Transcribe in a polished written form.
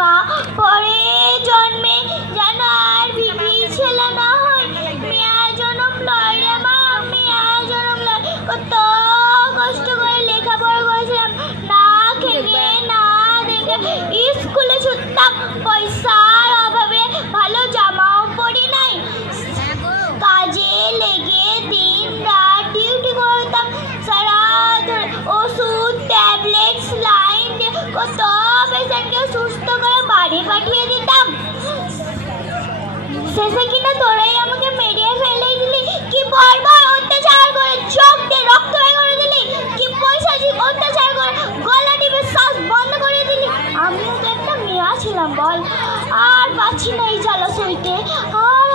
মা পরে জন্মে যেন আর বিধি ছেলে না হয়। মেয়া জনম লয় রে মা, মেয়া জনম লয়। কত কষ্ট করে লেখাপড়া করেছিলাম, না খেয়ে না দেখে স্কুলে ছুটতাম। পয়সার অভাবে ভালো জামাও পরি নাই। কাজে লেগে দিন রাত ডিউটি করতাম। সারা ওষুধ ট্যাবলেট লাইন দিয়ে কত পেশেন্টকে সুস্থ করে বাড়ি পাঠিয়ে দিতাম। শেষে কিনা তোরাই আমাকে মেরিয়ে ফেলে দিলি। কি বর্বর অত্যাচার করে চোখ দিয়ে রক্ত বের করে দিলি। কি পয়সাচিক অত্যাচার করে গলা টিপে শ্বাস বন্ধ করে দিলি। আমিও তো একটা মেয়া ছিলাম বল। আর পাচ্ছি না এই জ্বালা সইতে। আর